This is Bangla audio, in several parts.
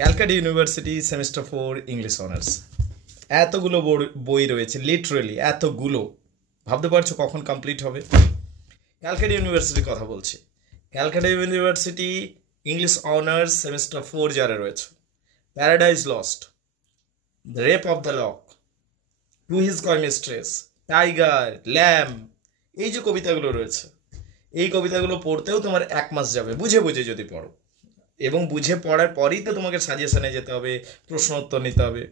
Calcutta university semester 4 English honours. এতগুলো বই রয়েছে, লিটারেলি এতগুলো। ভাবতে পারছো কখন কমপ্লিট হবে? ক্যালকাটা ইউনিভার্সিটির কথা বলছি। Calcutta university English honours semester 4 যারা রয়েছে, paradise lost, the rape of the lock, to his কয় মিস্ট্রেস, টাইগার, ল্যাম্ব, এই যে কবিতাগুলো রয়েছে, এই কবিতাগুলো পড়তেও তোমার 1 মাস যাবে, বুঝে বুঝে যদি পড়ো। এবং বুঝে পড়ার পরেই তো তোমাকে সাজেশনে যেতে হবে, প্রশ্ন উত্তর নিতে হবে।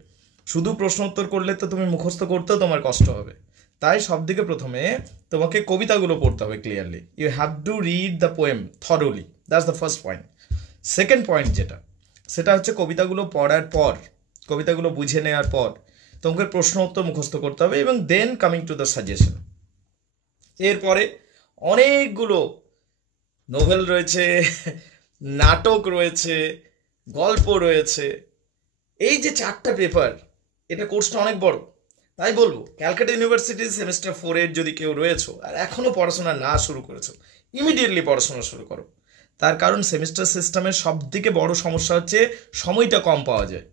শুধু প্রশ্ন উত্তর করলে তো তুমি মুখস্থ করতেও তোমার কষ্ট হবে। তাই সব থেকে প্রথমে তোমাকে কবিতাগুলো পড়তে হবে clearly. You have to read the poem thoroughly, that's the first point. Second point সেটা হচ্ছে কবিতাগুলো পড়ার পর, কবিতাগুলো বুঝে নেওয়ার পর তোমাকে প্রশ্ন উত্তর মুখস্থ করতে হবে, এবং দেন কামিং টু দ্য সাজেশন। এরপরে অনেকগুলো নোভেল রয়েছে, নাটক রয়েছে, গল্প রয়েছে। এই যে 4টা পেপার, এটা কোর্সটা অনেক বড়। তাই বলবো ক্যালকাটা ইউনিভার্সিটির সেমিস্টার 4-এর যদি কেউ রয়েছো আর এখনও পড়াশোনা না শুরু করেছো, ইমিডিয়েটলি পড়াশোনা শুরু করো। তার কারণ সেমিস্টার সিস্টেমের সব থেকে বড় সমস্যা হচ্ছে সময়টা কম পাওয়া যায়।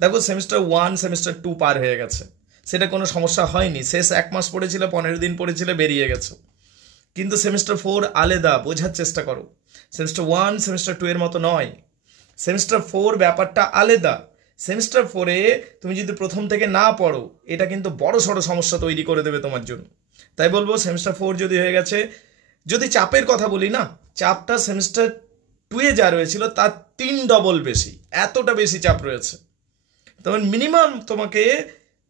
দেখো সেমিস্টার 1 সেমিস্টার 2 পার হয়ে গেছে, সেটা কোনো সমস্যা হয়নি। শেষ 1 মাস পড়েছিলে, 15 দিন পড়েছিলে, বেরিয়ে গেছো। কিন্তু সেমিস্টার 4 আলাদা, বোঝার চেষ্টা করো। সেমিস্টার 1 সেমিস্টার 2 এর মতো নয়। সেমিস্টার 4 ব্যাপারটা আলাদা। সেমিস্টার 4-এ তুমি যদি প্রথম থেকে না পড়ো, এটা কিন্তু বড় সড়ো সমস্যা তৈরি করে দেবে তোমার জন্য। তাই বলবো সেমিস্টার 4 যদি হয়ে গেছে, যদি চাপের কথা বলি না, চাপটা সেমিস্টার 2-এ যা রয়েছিল তার 3 ডবল বেশি, এতটা বেশি চাপ রয়েছে। তখন মিনিমাম তোমাকে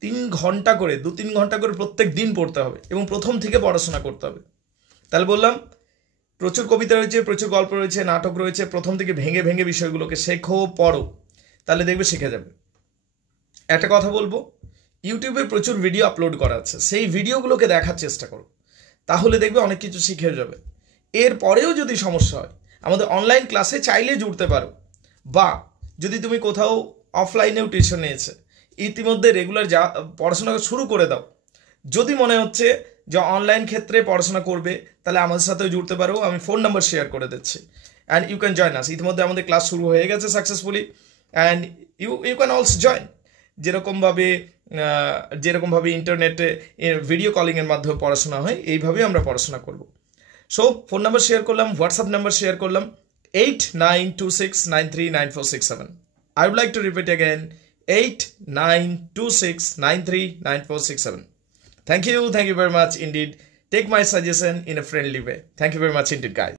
3 ঘন্টা করে, 2-3 ঘন্টা করে প্রত্যেক দিন পড়তে হবে এবং প্রথম থেকে পড়াশোনা করতে হবে। তাহলে বললাম প্রচুর কবিতা রয়েছে, প্রচুর গল্প রয়েছে, নাটক রয়েছে। প্রথম থেকে ভেঙে ভেঙে বিষয়গুলোকে শেখো, পড়ো, তাহলে দেখবে শিখে যাবে। একটা কথা বলবো, ইউটিউবে প্রচুর ভিডিও আপলোড করা আছে, সেই ভিডিওগুলোকে দেখার চেষ্টা করো, তাহলে দেখবে অনেক কিছু শিখে যাবে। এরপরেও যদি সমস্যা হয়, আমাদের অনলাইন ক্লাসে চাইলে জুড়তে পারো, বা যদি তুমি কোথাও অফলাইনেও টিউশন নিয়েছে, ইতিমধ্যে রেগুলার পড়াশোনা শুরু করে দাও। যদি মনে হচ্ছে যে অনলাইন ক্ষেত্রে পড়াশোনা করবে, তাহলে আমাদের সাথেও জুড়তে পারো। আমি ফোন নাম্বার শেয়ার করে দিচ্ছি, and you can join us. ইতিমধ্যে আমাদের ক্লাস শুরু হয়ে গেছে successfully, and you can also join. যেরকমভাবে ইন্টারনেটে ভিডিও কলিংয়ের মাধ্যমে পড়াশোনা হয়, এইভাবেই আমরা পড়াশোনা করব। সো ফোন নাম্বার শেয়ার করলাম, হোয়াটসঅ্যাপ নাম্বার শেয়ার করলাম, 8926939467। I would like to repeat again, 8926939467. Thank you very much indeed. Take my suggestion in a friendly way. Thank you very much indeed, guys.